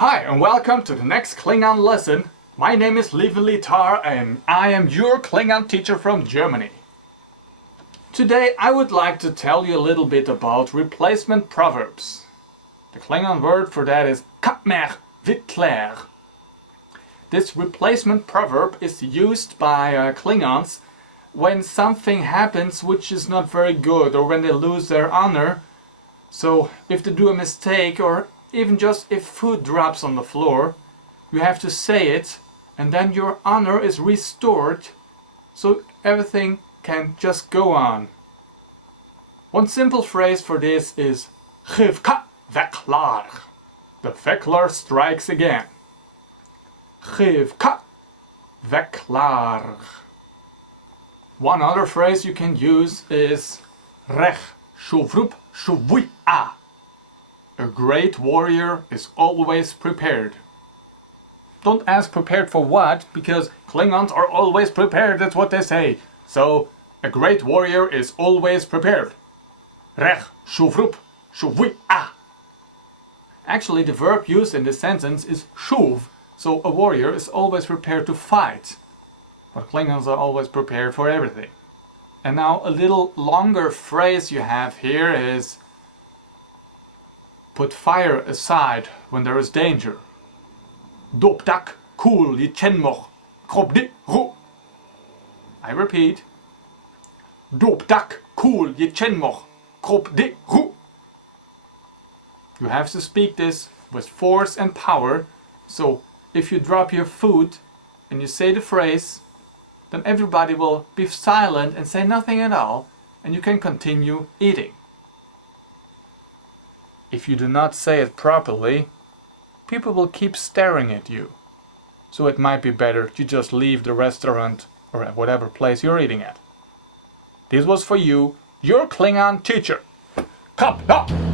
Hi and welcome to the next Klingon lesson. My name is Lieven Tar and I am your Klingon teacher from Germany. Today I would like to tell you a little bit about replacement proverbs. The Klingon word for that is kapmer vitklair. This replacement proverb is used by Klingons when something happens which is not very good, or when they lose their honor. So if they do a mistake, or even just if food drops on the floor, you have to say it, and then your honor is restored, so everything can just go on. One simple phrase for this is Givka veklar. The veklar strikes again. Givka veklar. One other phrase you can use is Rech shuvrup shuvui a. A great warrior is always prepared. Don't ask prepared for what, because Klingons are always prepared, that's what they say. So, a great warrior is always prepared. Rech shuvrup shuvui a. Actually, the verb used in this sentence is shuv, so a warrior is always prepared to fight. But Klingons are always prepared for everything. And now a little longer phrase you have here is put fire aside when there is danger. Doptak kul yichenmoch kropdi ru. I repeat. Doptak kul yichenmoch kropdi ru. You have to speak this with force and power, so if you drop your food and you say the phrase, then everybody will be silent and say nothing at all, and you can continue eating. If you do not say it properly, people will keep staring at you. So it might be better you just leave the restaurant or whatever place you're eating at. This was for you, your Klingon teacher. Kapla!